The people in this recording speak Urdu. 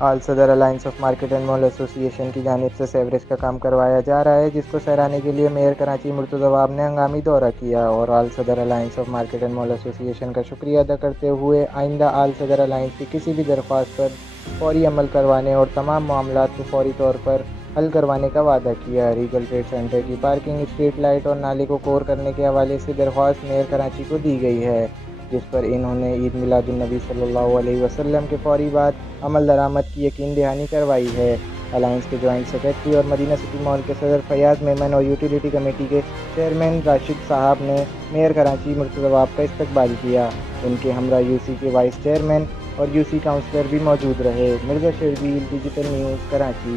آل صدر الائنس آف مارکیٹ اینڈ مال ایسوسی ایشن کی جانب سے سیوریج کا کام کروایا جا رہا ہے، جس کو سراہنے کے لیے میئر کراچی مرتضی واب نے ہنگامی دورہ کیا اور آل صدر الائنس آف مارکیٹ اینڈ مال ایسوسی ایشن کا شکریہ ادا کرتے ہوئے آئندہ آل صدر الائنس کی کسی بھی درخواست پر فوری عمل کروانے اور تمام معاملات کو فوری طور پر حل کروانے کا وعدہ کیا۔ ریگل ٹریڈ سینٹر کی پارکنگ، اسٹریٹ لائٹ اور نالے کو کور کرنے کے حوالے سے درخواست میئر کراچی کو دی گئی ہے، جس پر انہوں نے عید میلاد النبی صلی اللہ علیہ وسلم کے فوری بعد عمل درآمد کی یقین دہانی کروائی ہے۔ الائنس کے جوائنٹ سیکرٹری اور مدینہ سٹی مال کے صدر فیاض میمن اور یوٹیلیٹی کمیٹی کے چیئرمین راشد صاحب نے میئر کراچی مرتضی واب کا استقبال کیا۔ ان کے ہمراہ یو سی کے وائس چیئرمین اور یو سی کونسلر بھی موجود رہے۔ Mirza شربیل، digital news, Karachi.